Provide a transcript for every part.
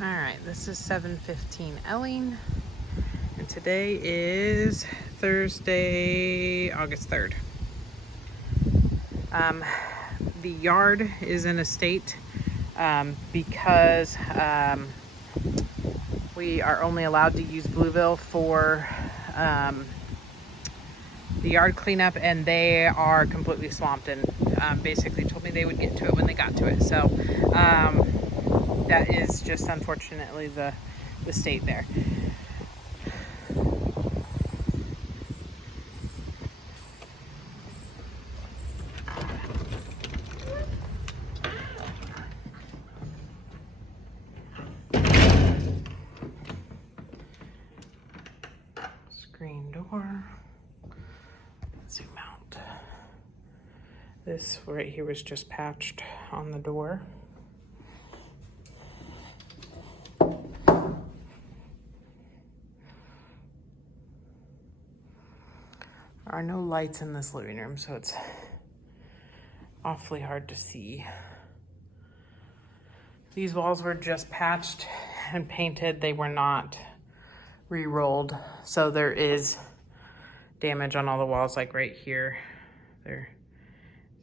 All right, this is 7:15 Elling, and today is Thursday, August 3rd. The yard is in a state because we are only allowed to use Blueville for the yard cleanup, and they are completely swamped and basically told me they would get to it when they got to it. So that is just unfortunately the state there. Screen door. Zoom out. This right here was just patched on the door. There are no lights in this living room, so it's awfully hard to see. These walls were just patched and painted. They were not re-rolled, so there is damage on all the walls, like right here. There's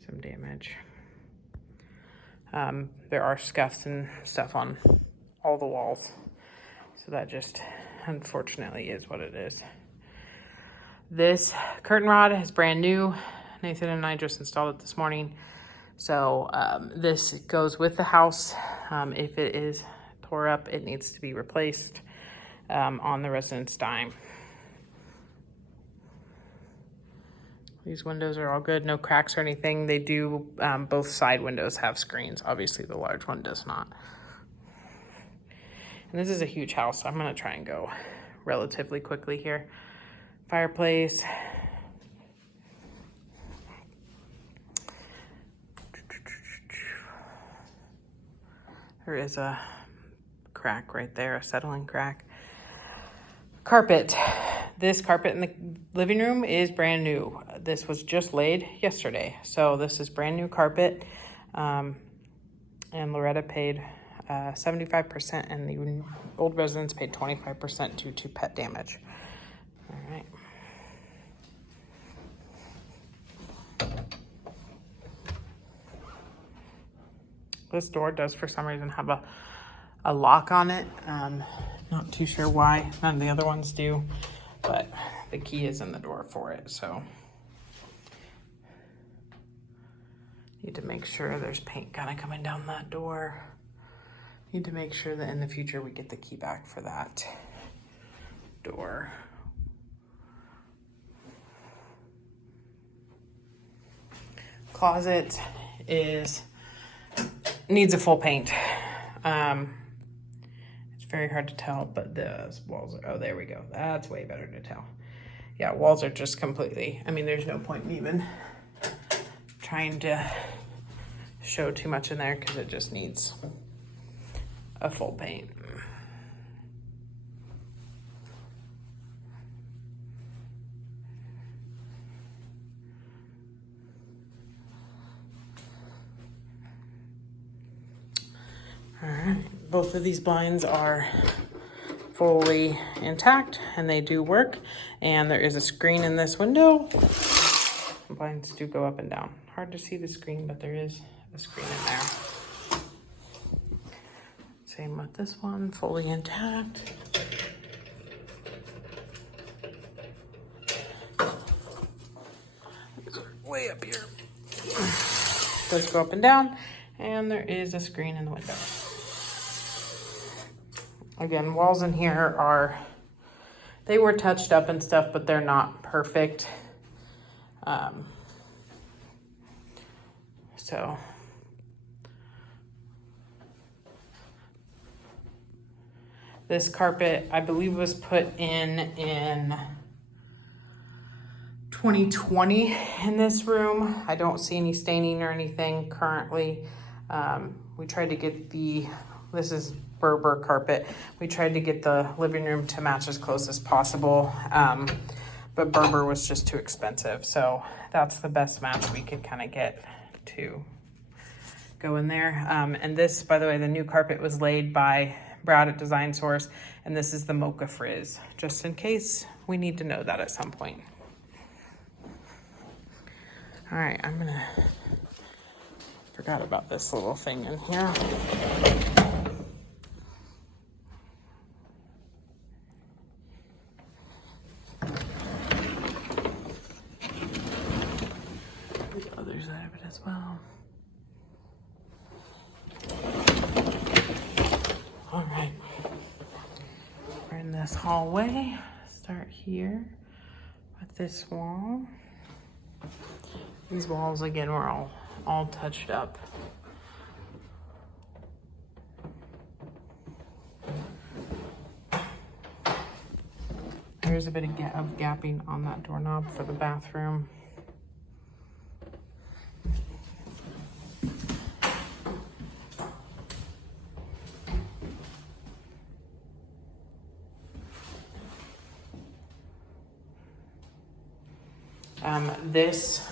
some damage. There are scuffs and stuff on all the walls, so that just unfortunately is what it is. This curtain rod is brand new. Nathan and I just installed it this morning. So this goes with the house. If it is tore up, it needs to be replaced on the resident's dime. These windows are all good, no cracks or anything. They do, both side windows have screens. Obviously the large one does not. And this is a huge house, so I'm gonna try and go relatively quickly here. Fireplace. There is a crack right there, a settling crack. Carpet. This carpet in the living room is brand new. This was just laid yesterday. So this is brand new carpet. And Loretta paid 75%, and the old residents paid 25% due to pet damage. All right. This door does for some reason have a lock on it. Not too sure why. None of the other ones do, but the key is in the door for it, so. Need to make sure there's paint kind of coming down that door. Need to make sure that in the future we get the key back for that door. Closet needs a full paint. It's very hard to tell, but the walls are, oh, there we go. That's way better to tell. Yeah, walls are just completely, I mean, there's no point in even trying to show too much in there because it just needs a full paint. All right, both of these blinds are fully intact and they do work. And there is a screen in this window. The blinds do go up and down. Hard to see the screen, but there is a screen in there. Same with this one, fully intact. Way up here. Does go up and down, and there is a screen in the window. Again, walls in here they were touched up and stuff, but they're not perfect. So this carpet, I believe, was put in 2020 in this room. I don't see any staining or anything currently. We tried to get this is Berber carpet. We tried to get the living room to match as close as possible, but Berber was just too expensive. So that's the best match we could kind of get to go in there. And this, by the way, the new carpet was laid by Brad at Design Source, and this is the Mocha Frizz, just in case we need to know that at some point. All right, forgot about this little thing in here. The other side of it as well. All right, we're in this hallway. Start here with this wall. These walls, again, were all touched up. There's a bit of gapping on that doorknob for the bathroom. This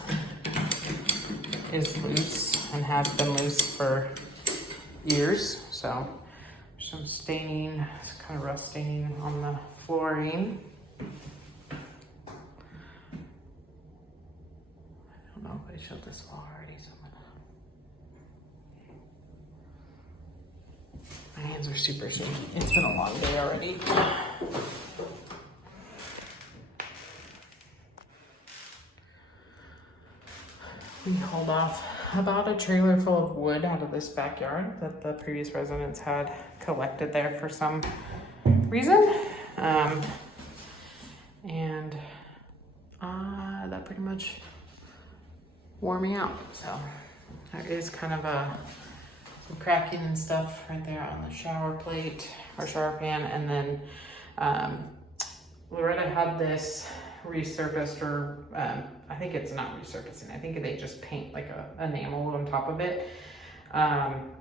is loose and has been loose for years, so some staining, it's kind of rust staining on the flooring. I don't know if I showed this wall already, so my hands are super soon. It's been a long day already. We hauled off about a trailer full of wood out of this backyard that the previous residents had collected there for some reason. And that pretty much wore me out. So there is kind of some cracking and stuff right there on the shower plate or shower pan. And then Loretta had this resurfaced, or I think it's not resurfacing. I think they just paint like a enamel on top of it. And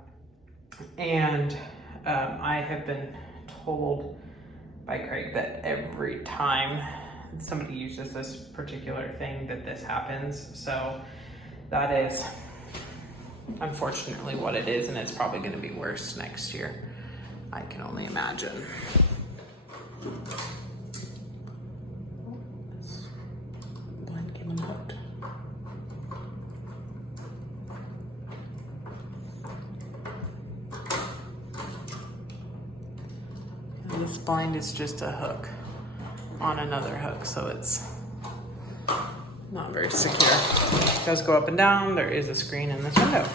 I have been told by Craig that every time somebody uses this particular thing that this happens. So that is unfortunately what it is, and it's probably going to be worse next year. I can only imagine. This blind is just a hook on another hook, so it's not very secure. It does go up and down. There is a screen in this window.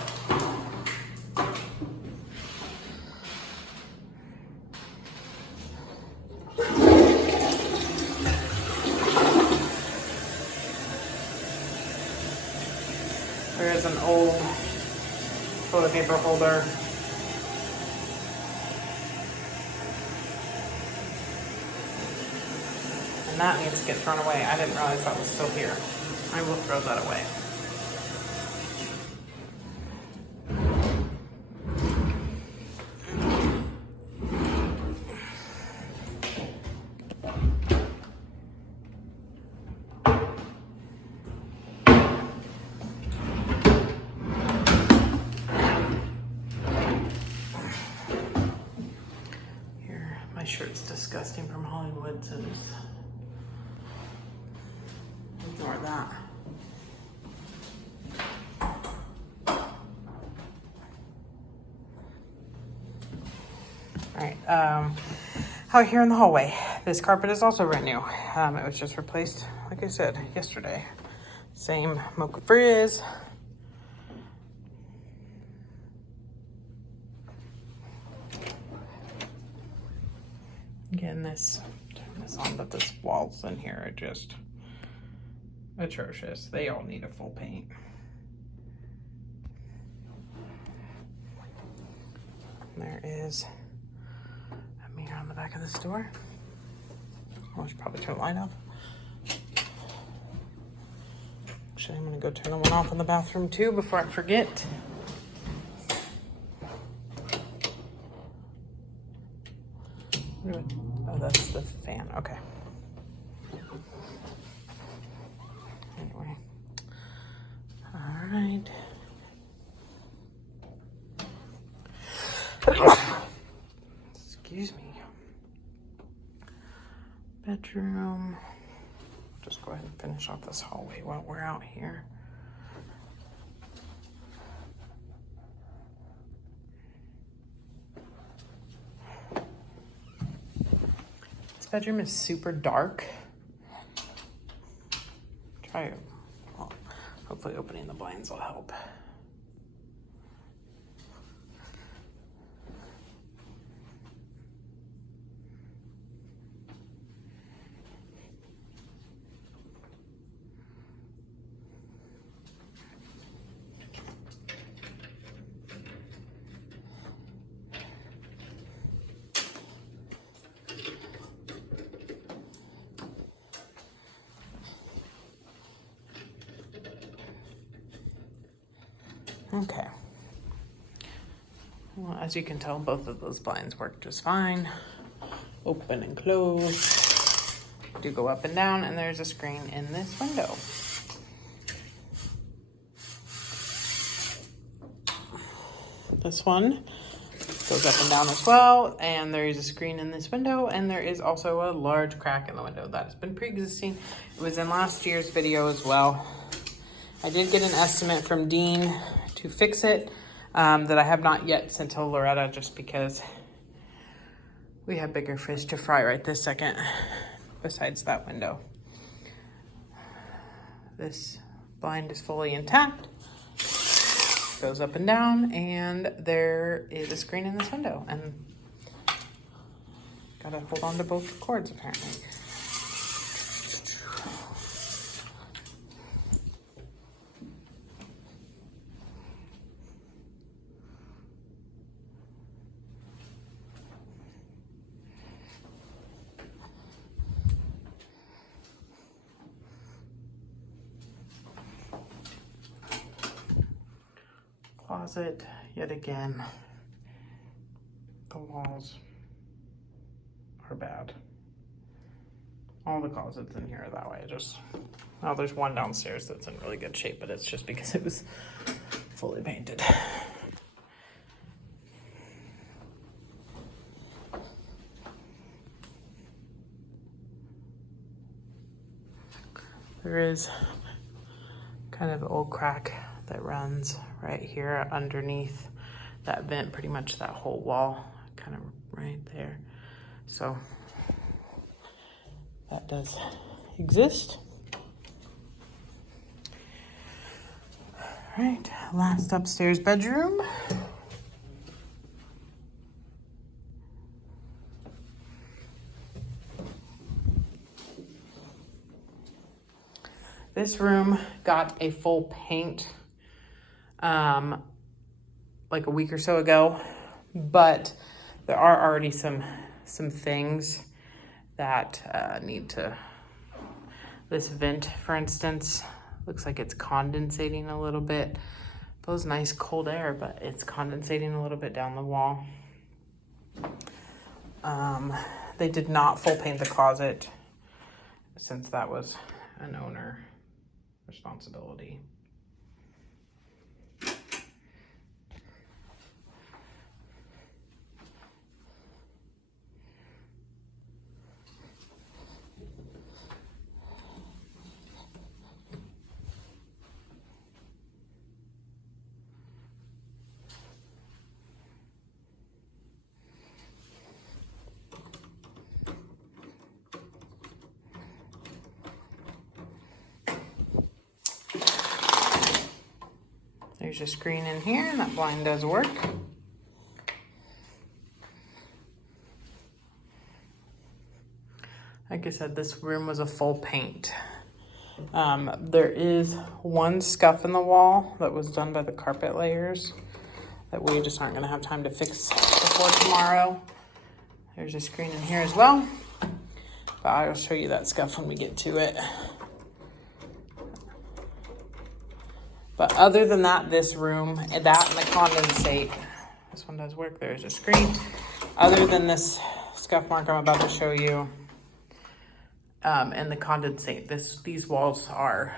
There is an old toilet paper holder. And that needs to get thrown away. I didn't realize that was still here. I will throw that away. Here, my shirt's disgusting from Hollywood, so just ignore that. All right, out here in the hallway, this carpet is also brand new. It was just replaced, like I said, yesterday. Same Mocha Frizz. Again, turn this on, but this walls in here are just atrocious. They all need a full paint. There is a mirror on the back of this door. I should probably turn the light off. Actually, I'm gonna go turn the one off in the bathroom too before I forget. Oh, that's the fan. Okay. Anyway. All right. excuse me. Bedroom. Just go ahead and finish off this hallway while we're out here. This bedroom is super dark. Well, hopefully opening the blinds will help. Okay. Well, as you can tell, both of those blinds work just fine. Open and close. Do go up and down, and there's a screen in this window. This one goes up and down as well, and there is a screen in this window, and there is also a large crack in the window that has been pre-existing. It was in last year's video as well. I did get an estimate from Dean to fix it that I have not yet sent to Loretta, just because we have bigger fish to fry right this second besides that window. This blind is fully intact, goes up and down, and there is a screen in this window, and gotta hold on to both cords apparently. Closet, yet again, the walls are bad. All the closets in here are that way. Well, there's one downstairs that's in really good shape, but it's just because it was fully painted. There is kind of an old crack that runs right here underneath that vent, pretty much that whole wall, kind of right there. So that does exist. All right, last upstairs bedroom. This room got a full paint like a week or so ago, but there are already some things that need to, this vent, for instance, looks like it's condensating a little bit. Blows nice cold air, but it's condensating a little bit down the wall. They did not full paint the closet since that was an owner responsibility. There's a screen in here, and that blind does work. Like I said, this room was a full paint. There is one scuff in the wall that was done by the carpet layers that we just aren't gonna have time to fix before tomorrow. There's a screen in here as well, but I'll show you that scuff when we get to it. But other than that, this room, that and the condensate, this one does work, there's a screen. Other than this scuff mark I'm about to show you, and the condensate, these walls are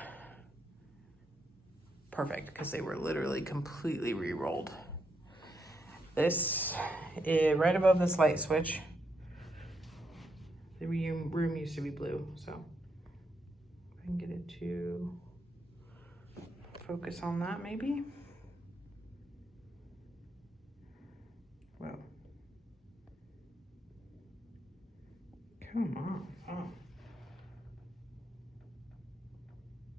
perfect because they were literally completely re-rolled. This is right above this light switch. The room used to be blue, so if I can get it to focus on that maybe. Well, come on. Oh.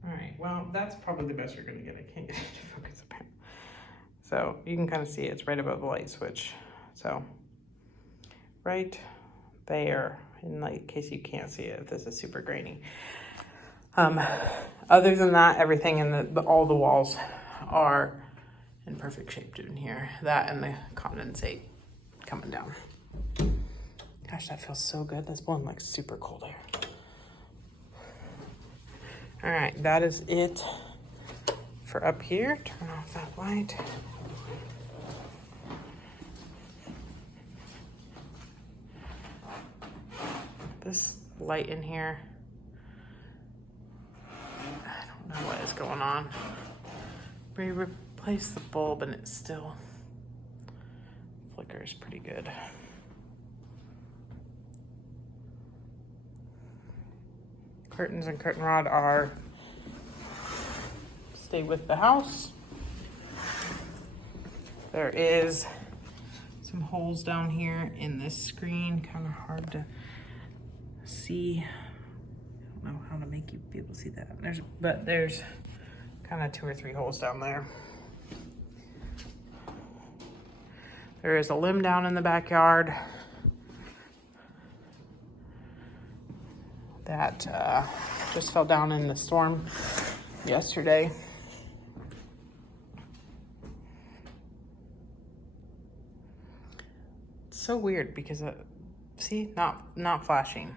All right, well, that's probably the best you're gonna get. I can't get it to focus apparently. So you can kind of see it's right above the light switch. So right there, in case you can't see it, if this is super grainy. Other than that, everything in all the walls are in perfect shape in here. That and the condensate coming down. Gosh, that feels so good. That's blowing like super cold air. All right, that is it for up here. Turn off that light. This light in here, I don't know what is going on. We replaced the bulb and it still flickers pretty good. Curtains and curtain rod are stay with the house. There is some holes down here in this screen, kind of hard to see. I don't know how to make you be able to see that. But there's kind of 2 or 3 holes down there. There is a limb down in the backyard that just fell down in the storm yesterday. It's so weird because see, not flashing.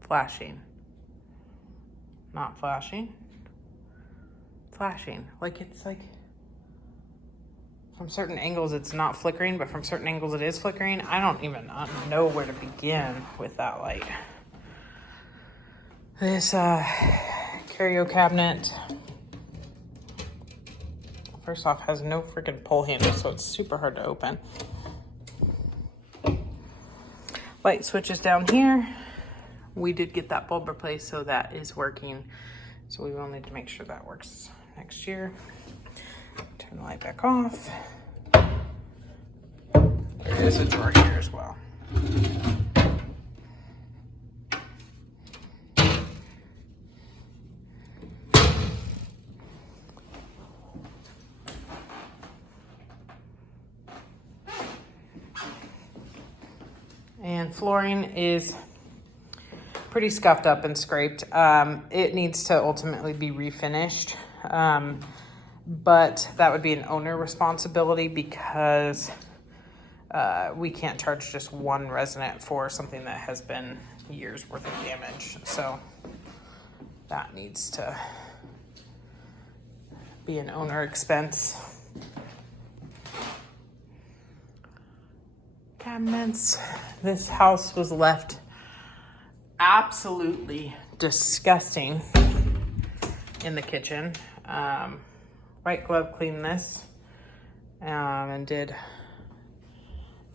Flashing. Not flashing. Flashing. Like it's like from certain angles it's not flickering, but from certain angles it is flickering. I don't even know where to begin with that light. This curio cabinet, first off, has no freaking pull handle, so it's super hard to open. Light switches down here. We did get that bulb replaced, so that is working. So we will need to make sure that works next year. Turn the light back off. There is a drawer here as well. And flooring is pretty scuffed up and scraped. It needs to ultimately be refinished, but that would be an owner responsibility because we can't charge just one resident for something that has been years worth of damage. So that needs to be an owner expense. Cabinets. This house was left absolutely disgusting in the kitchen. White glove cleaned this and did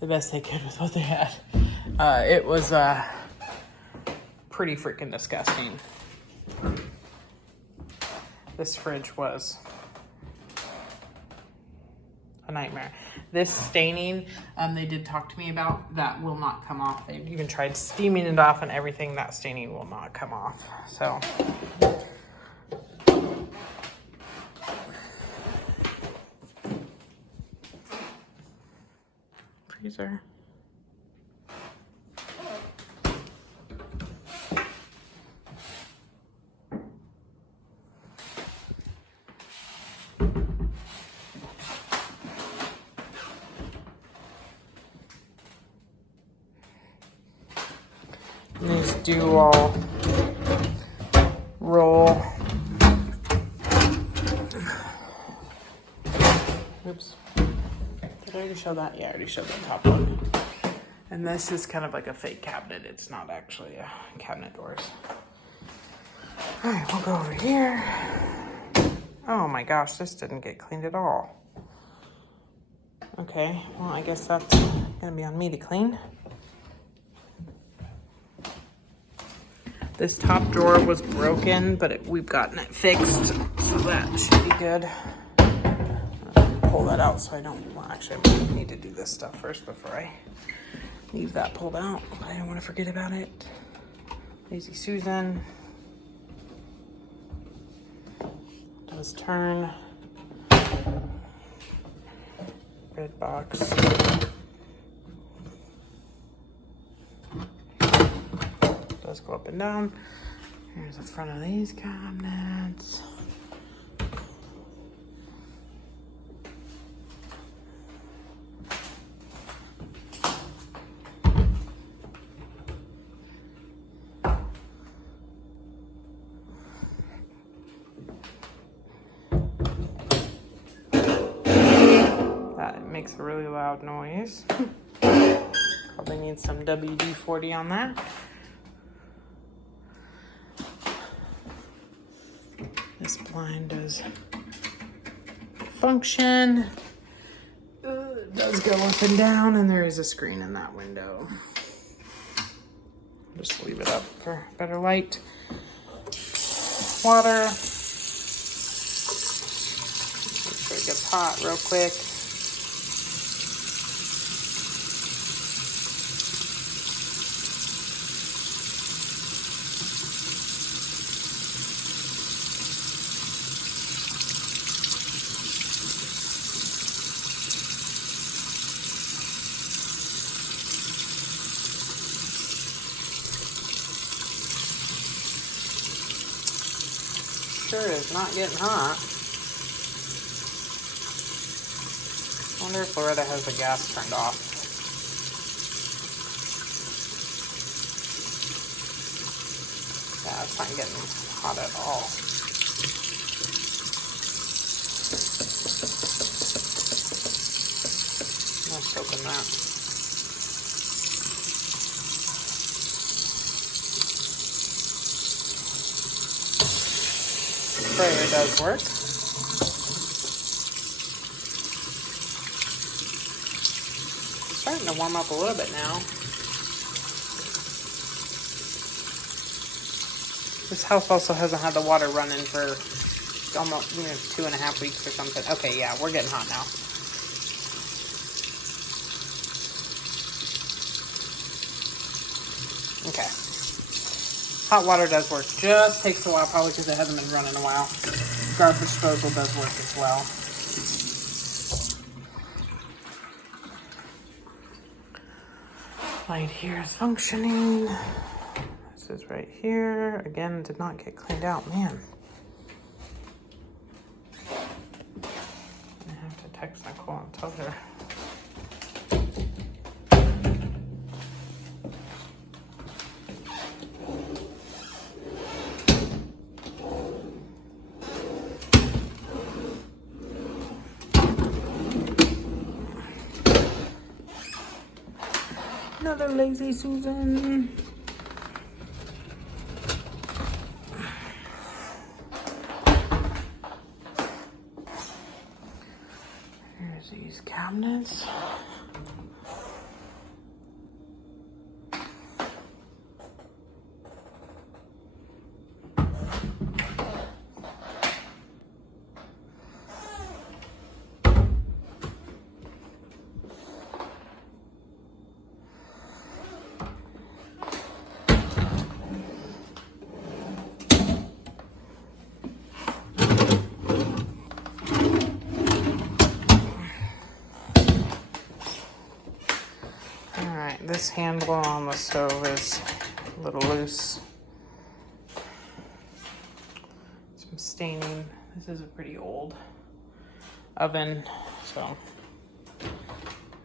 the best they could with what they had. It was pretty freaking disgusting. This fridge was a nightmare. This staining, they did talk to me about, that will not come off. They've even tried steaming it off and everything. That staining will not come off. So freezer. These do all roll. Oops. Did I already show that? Yeah, I already showed the top one. And this is kind of like a fake cabinet. It's not actually a cabinet doors. All right, we'll go over here. Oh my gosh, this didn't get cleaned at all. Okay, well, I guess that's gonna be on me to clean. This top drawer was broken, but we've gotten it fixed, so that should be good. Pull that out so I don't, well, actually I need to do this stuff first before I leave that pulled out. I don't want to forget about it. Lazy Susan. Does turn. Red box. Does go up and down. Here's the front of these cabinets. That makes a really loud noise. Probably need some WD-40 on that. This blind does function. It does go up and down, and there is a screen in that window. Just leave it up for better light. Water. Make sure it gets hot real quick. Sure is not getting hot. I wonder if Loretta has the gas turned off. Yeah, it's not getting hot at all. Let's open that. Sprayer does work. Starting to warm up a little bit now. This house also hasn't had the water running for almost 2.5 weeks or something. Okay, yeah, we're getting hot now. Okay. Hot water does work. Just takes a while, probably because it hasn't been running a while. Garbage disposal does work as well. Light here is functioning. This is right here. Again, did not get cleaned out, man. I have to text Nicole and tell her. Another Lazy Susan. Here's these cabinets. This handle on the stove is a little loose. Some staining. This is a pretty old oven, so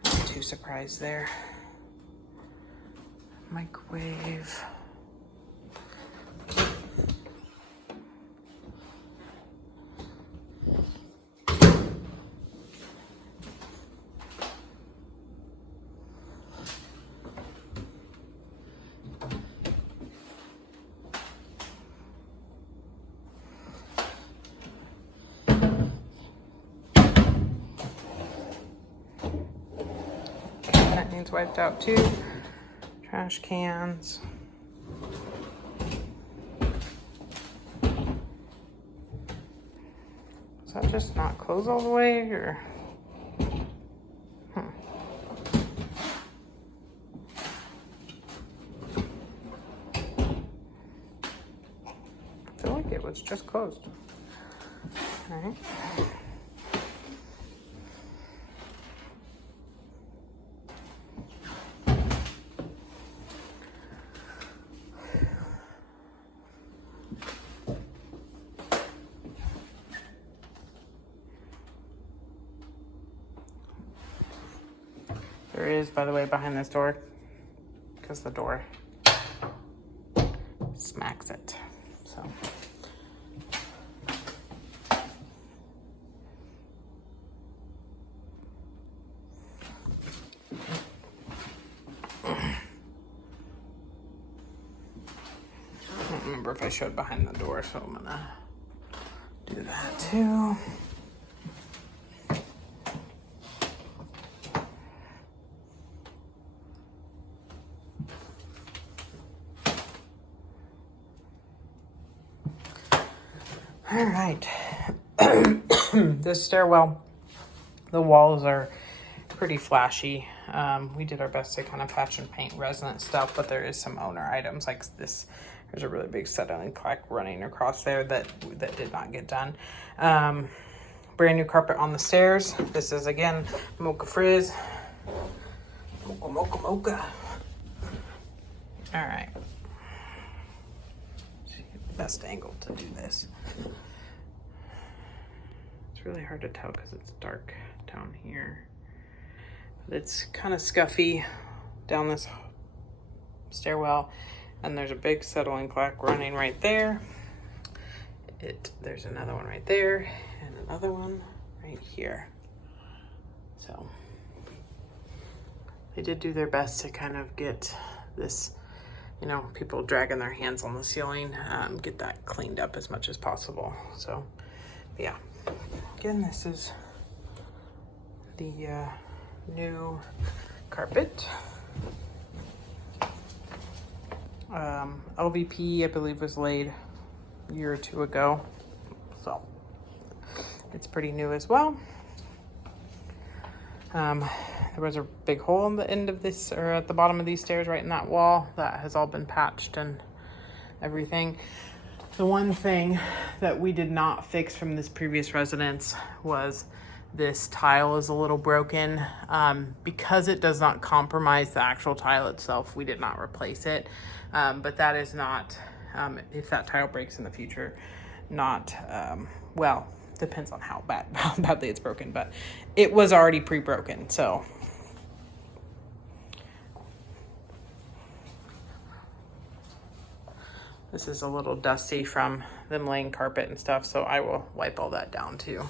not too surprised there. Microwave. wiped out too. Trash cans. Does that just not close all the way, or? I feel like it was just closed. All right. There is, by the way, behind this door, because the door smacks it. So. I don't remember if I showed behind the door, so I'm gonna do that too. All right. This stairwell, the walls are pretty flashy. We did our best to kind of patch and paint resident stuff, but there is some owner items like this. There's a really big settling clack running across there that did not get done. Brand new carpet on the stairs. This is again Mocha Frizz. Mocha, mocha, mocha. All right. Best angle to do this. It's really hard to tell because it's dark down here. It's kind of scuffy down this stairwell, and there's a big settling clack running right there. There's another one right there and another one right here. So they did do their best to kind of get this, you know, people dragging their hands on the ceiling, get that cleaned up as much as possible. So yeah, again, this is the new carpet. LVP, I believe, was laid a year or two ago, so it's pretty new as well. There was a big hole in the end of this, or at the bottom of these stairs, right in that wall. That has all been patched and everything. The one thing that we did not fix from this previous residence was this tile is a little broken. Because it does not compromise the actual tile itself, we did not replace it. But that is not, if that tile breaks in the future, not, well, depends on how badly it's broken, but it was already pre-broken, so. This is a little dusty from them laying carpet and stuff, so I will wipe all that down too.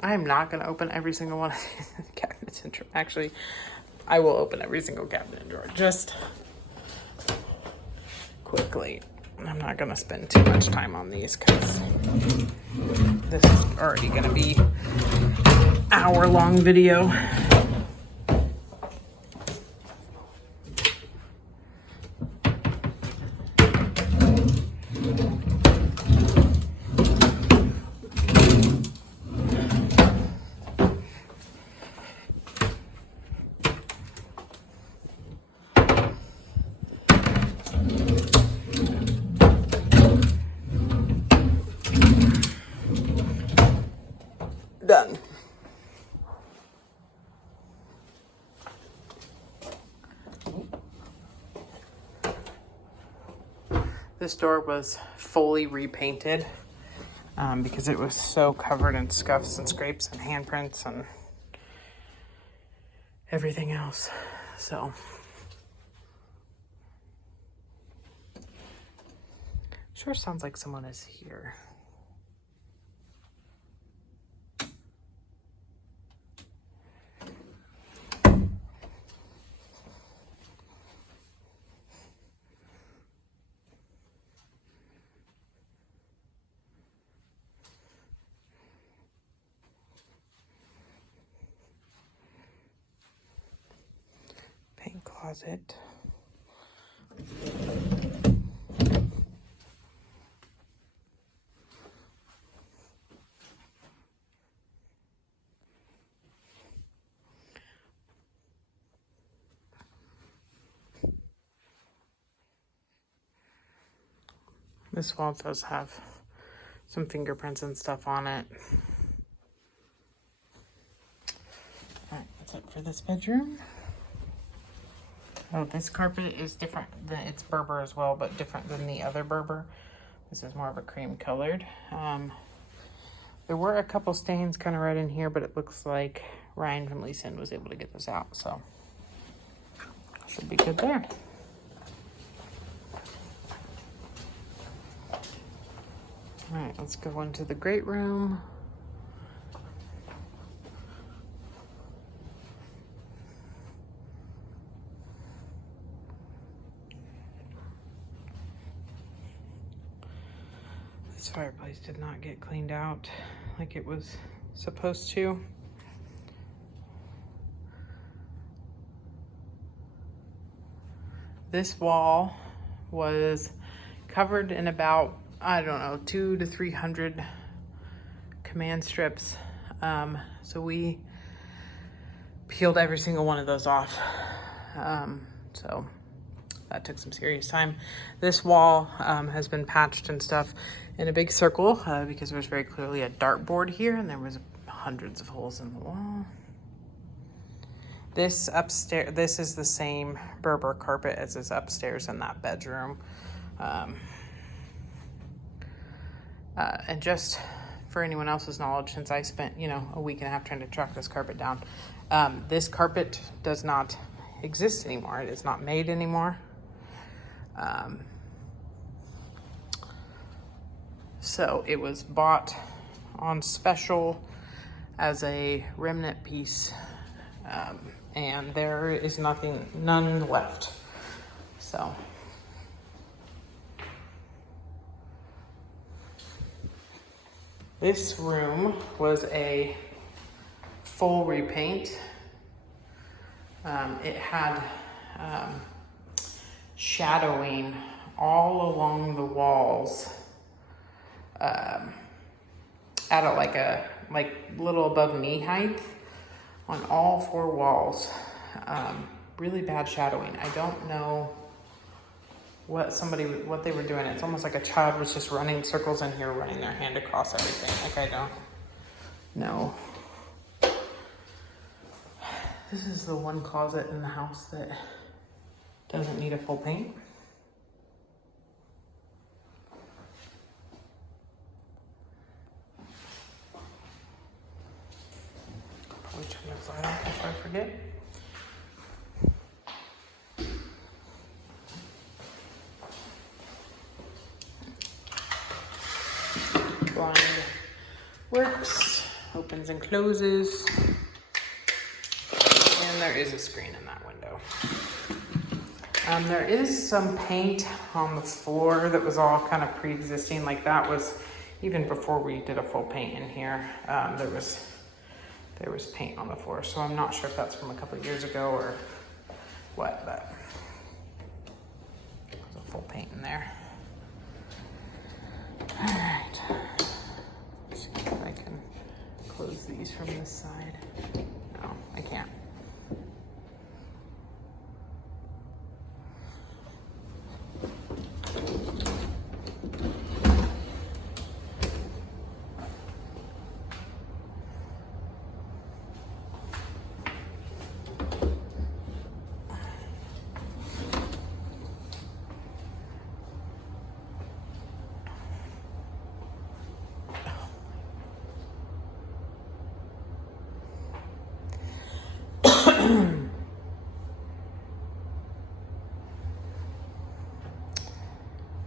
I'm not gonna open every single one of these cabinets and drawers. Actually, I will open every single cabinet and drawer just quickly. I'm not gonna spend too much time on these because this is already gonna be an hour-long video. Done. This door was fully repainted because it was so covered in scuffs and scrapes and handprints and everything else. So sure sounds like someone is here. closet. This wall does have some fingerprints and stuff on it. All right, that's it for this bedroom. Oh, this carpet is different than, it's Berber as well, but different than the other Berber. This is more of a cream colored. There were a couple stains kind of right in here, but it looks like Ryan from Leeson was able to get this out, so should be good there. All right, let's go into the great room. This fireplace did not get cleaned out like it was supposed to. This wall was covered in about, I don't know, 200 to 300 command strips. So we peeled every single one of those off. So that took some serious time. This wall has been patched and stuff in a big circle because there was very clearly a dartboard here and there was hundreds of holes in the wall. This upstairs, this is the same Berber carpet as is upstairs in that bedroom. And just for anyone else's knowledge, since I spent, a week and a half trying to track this carpet down, this carpet does not exist anymore. It is not made anymore. So it was bought on special as a remnant piece, and there is none left. So this room was a full repaint. It had shadowing all along the walls, at a little above knee height on all four walls. Really bad shadowing. I don't know what they were doing. It's almost like a child was just running circles in here, running their hand across everything. Like, I don't know. This is the one closet in the house that doesn't need a full paint. Probably turn this light off before I forget. Blind works, opens and closes. And there is a screen in that window. There is some paint on the floor that was all kind of pre-existing. Like, that was even before we did a full paint in here. There was paint on the floor, so I'm not sure if that's from a couple of years ago or what, but there's a full paint in there. All right, let's see if I can close these from this side. No, I can't.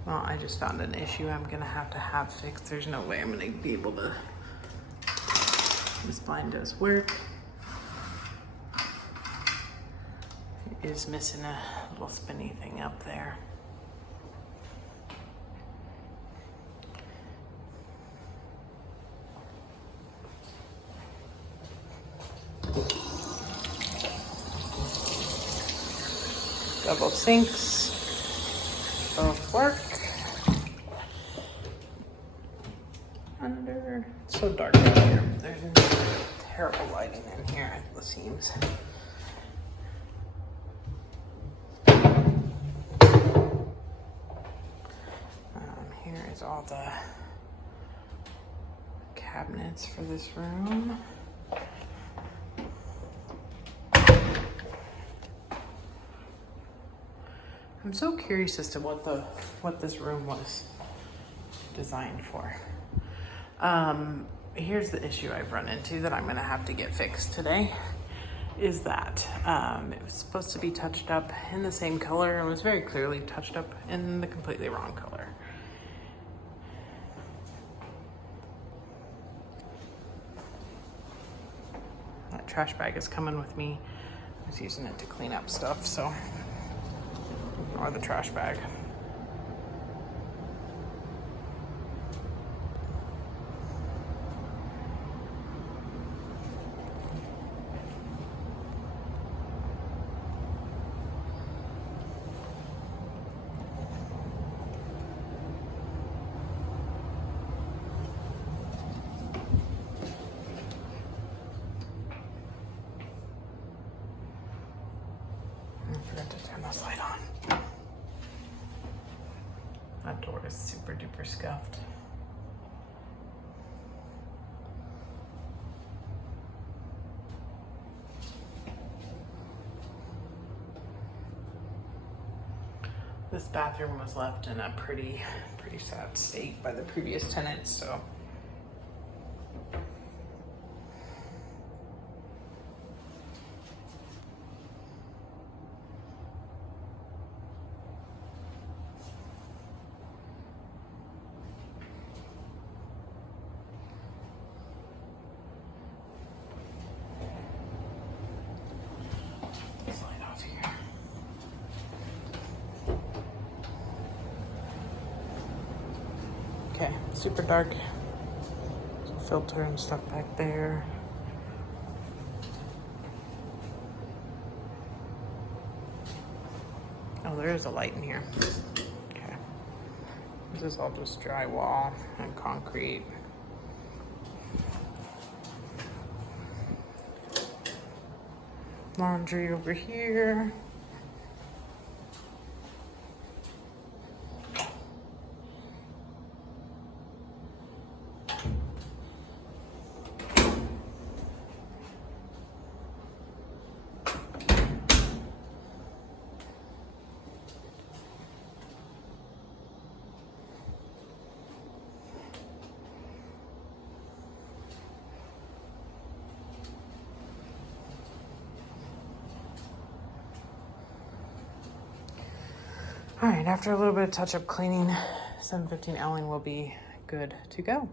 Well, I just found an issue I'm gonna have fixed. There's no way I'm gonna be able to. This blind does work. It is missing a little spinny thing up there. Double sinks, both work. Under, it's so dark out here. There's terrible lighting in here at the seams. Here is all the cabinets for this room. I'm so curious as to what this room was designed for. Here's the issue I've run into that I'm gonna have to get fixed today, is that it was supposed to be touched up in the same color and was very clearly touched up in the completely wrong color. That trash bag is coming with me. I was using it to clean up stuff, so ignore the trash bag. I forgot to turn this light on. That door is super duper scuffed. This bathroom was left in a pretty sad state by the previous tenants, so. This light off here. Okay, super dark. Filter and stuff back there. Oh, there is a light in here. Okay. This is all just drywall and concrete. Laundry over here. All right, after a little bit of touch-up cleaning, 715 Elling will be good to go.